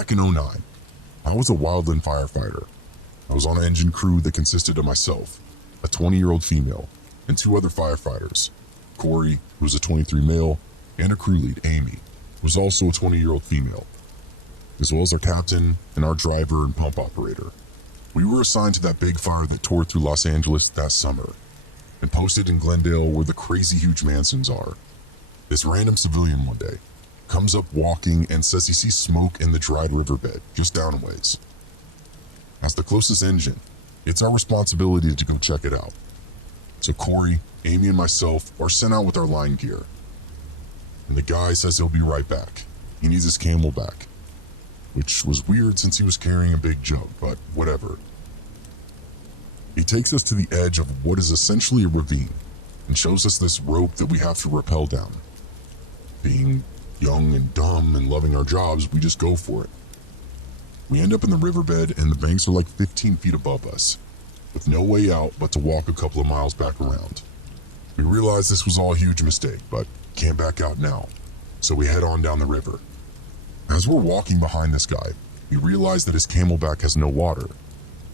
Back in '09, I was a wildland firefighter. I was on an engine crew that consisted of myself, a 20-year-old female, and 2 other firefighters. Corey, who was a 23 male, and a crew lead, Amy, who was also a 20-year-old female, as well as our captain and our driver and pump operator. We were assigned to that big fire that tore through Los Angeles that summer and posted in Glendale where the crazy huge Mansons are. This random civilian one day comes up walking and says he sees smoke in the dried riverbed just down a ways. As the closest engine, it's our responsibility to go check it out. So Corey, Amy, and myself are sent out with our line gear. And the guy says he'll be right back. He needs his Camelback, which was weird since he was carrying a big jug, but whatever. He takes us to the edge of what is essentially a ravine and shows us this rope that we have to rappel down. Being young and dumb and loving our jobs, we just go for it. We end up in the riverbed and the banks are like 15 feet above us, with no way out but to walk a couple of miles back around. We realize this was all a huge mistake, but can't back out now, so we head on down the river. As we're walking behind this guy, we realize that his Camelback has no water.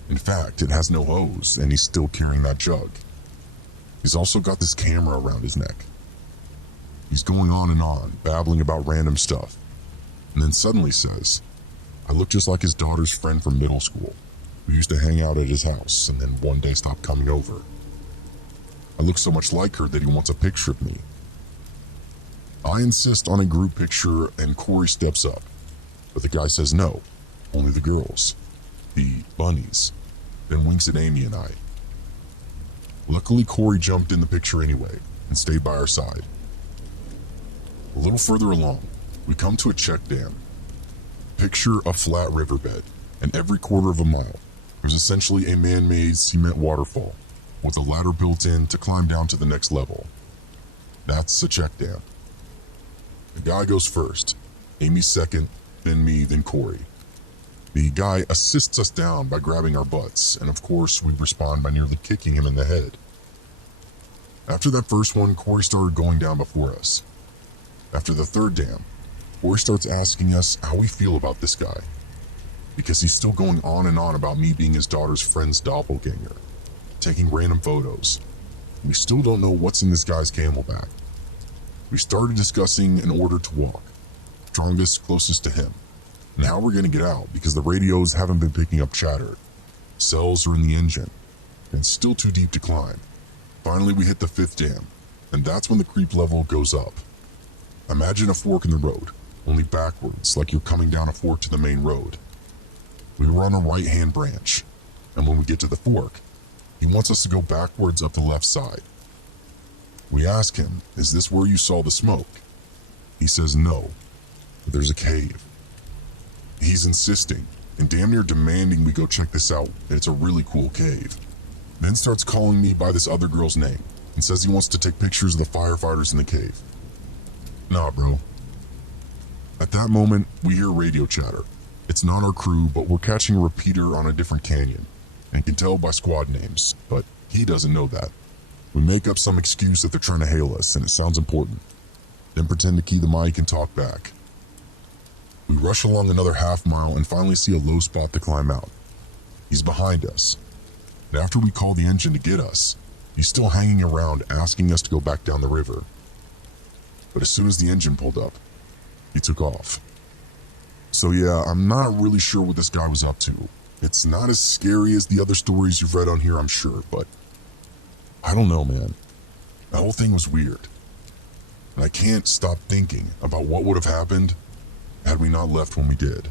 In fact, it has no hose, and he's still carrying that jug. He's also got this camera around his neck. He's going on, babbling about random stuff, and then suddenly says, "I look just like his daughter's friend from middle school, who used to hang out at his house and then one day stopped coming over. I look so much like her that he wants a picture of me." I insist on a group picture and Corey steps up, but the guy says no, only the girls, the bunnies, then winks at Amy and I. Luckily, Corey jumped in the picture anyway and stayed by our side. A little further along, we come to a check dam. Picture a flat riverbed, and every quarter of a mile, there's essentially a man-made cement waterfall with a ladder built in to climb down to the next level. That's a check dam. The guy goes first, Amy second, then me, then Corey. The guy assists us down by grabbing our butts, and of course we respond by nearly kicking him in the head. After that first one, Corey started going down before us. After the third dam, Corey starts asking us how we feel about this guy, because he's still going on and on about me being his daughter's friend's doppelganger, taking random photos. We still don't know what's in this guy's Camelback. We started discussing an order to walk, strongest closest to him, and how we're going to get out because the radios haven't been picking up chatter. Cells are in the engine, and it's still too deep to climb. Finally, we hit the 5th dam, and that's when the creep level goes up. Imagine a fork in the road, only backwards, like you're coming down a fork to the main road. We were on a right-hand branch, and when we get to the fork, he wants us to go backwards up the left side. We ask him, "Is this where you saw the smoke?" He says no, but there's a cave. He's insisting and damn near demanding we go check this out, and it's a really cool cave. Then starts calling me by this other girl's name and says he wants to take pictures of the firefighters in the cave. Nah, bro. At that moment, we hear radio chatter. It's not our crew, but we're catching a repeater on a different canyon and can tell by squad names, but he doesn't know that. We make up some excuse that they're trying to hail us and it sounds important, then pretend to key the mic and talk back. We rush along another half mile and finally see a low spot to climb out. He's behind us, and after we call the engine to get us, he's still hanging around asking us to go back down the river. But as soon as the engine pulled up, he took off. So yeah, I'm not really sure what this guy was up to. It's not as scary as the other stories you've read on here, I'm sure, but I don't know, man. That whole thing was weird. And I can't stop thinking about what would have happened had we not left when we did.